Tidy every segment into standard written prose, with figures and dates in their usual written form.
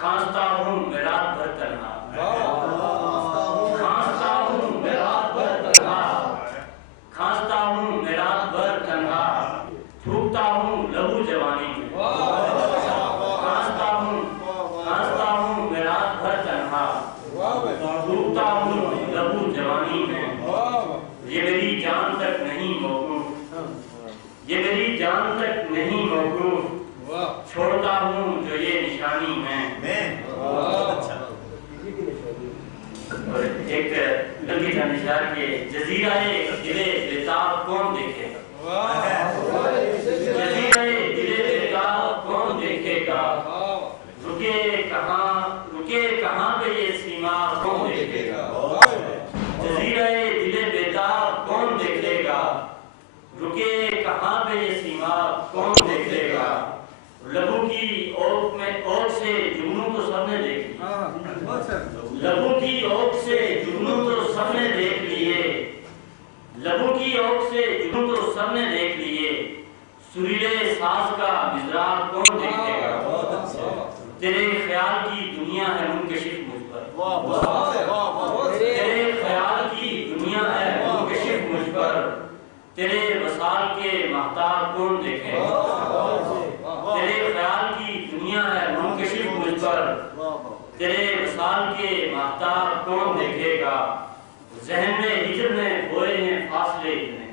کھانستا ہوں میں رات بھر تنہا، کھانستا ہوں میں رات بھر تنہا، کھانستا ہوں میں رات بھر تنہا، تھوکتا ہوں لہو جوانی میں، کھانستا ہوں میں رات بھر تنہا، تھوکتا ہوں لہو جوانی میں، یہ میری جان تک نہیں موقوف، یہ میری جان تک نہیں موقوف، چھوڑتا ہوں جو یہ نشانی میں۔ اور ایک لمبی جانشار کے جزیرہ دل بیتاب کون دیکھے گا، جزیرہ دل بیتاب کون دیکھے گا، رکے کہاں پہ یہ سیما کون دیکھے گا، جزیرہ دل بیتاب کون دیکھے گا، رکے کہاں پہ یہ سیما کون دیکھے گا، لہو کی اوٹ سے جنوں تو سب نے دیکھ لیے، لہو کی اوٹ سے جنوں تو سب نے دیکھ لیے، لہو کی اوٹ سے جنوں تو سب نے دیکھ لیے، سریلے ساز کا مزراب کون دیکھے گا، تیرے خیال کی دنیا ہے منکشف مجھ پر، تیرے خیال کی دنیا ہے منکشف مجھ پر، تیرے وصال کے مہتاب کون دیکھے گا، تیرے خیال کی دنیا ہے منکشف مجھ پر، تیرے وصال کے مہتاب کون دیکھے گا، ذہن میں ہجر نے بوئے ہیں فاصلے اتنے،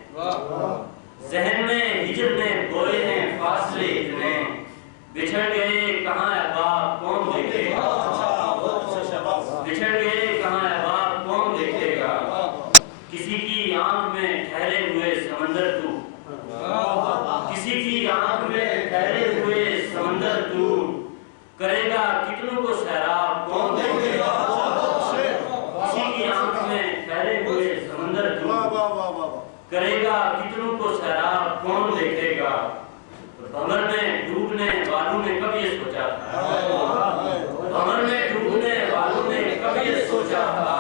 ذہن میں ہجر نے بوئے ہیں فاصلے اتنے، بچھڑ گئے کہاں احباب کون دیکھے گا، بچھڑ گئے کہاں احباب کون دیکھے گا، کسی کی آنکھ میں ٹھہرے ہوئے سمندر تو، کسی کی آنکھ میں ٹھہرے ہوئے سمندر تو، کرے گا کتنوں کو سیراب کون دیکھے گا، کسی کی آنکھ میں ٹھہرے ہوئے سمندر تو، کرے گا کتنوں کو سیراب کون دیکھے گا، بھنور میں ڈوبنے والوں نے کب یہ سوچا تھا، بھنور میں ڈوبنے والوں نے کب یہ سوچا تھا،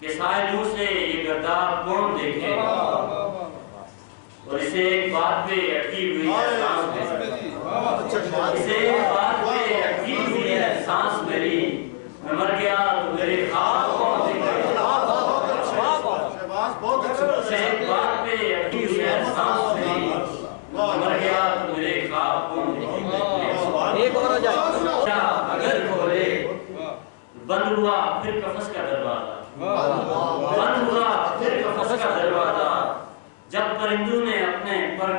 کہ ساحلوں سے یہ گرداب کون دیکھے گا، اور اسے ایک بات پہ اٹکی ہوئی ہے سانس میری، اسے ایک بات پہ اٹکی ہوئی ہے سانس میری، میں مر گیا تو میرے خواب کون دیکھے گا، اسے ایک بات پہ اٹکی ہوئی ہے سانس میری، میں مر گیا تو میرے خواب کون دیکھے گا، ایک اور ہو جائے اگر کھولے بند ہوا پھر قفس کا دروازہ، بند ہوا پھر قفس کا دروازہ، جب پرندوں نے اپنے پر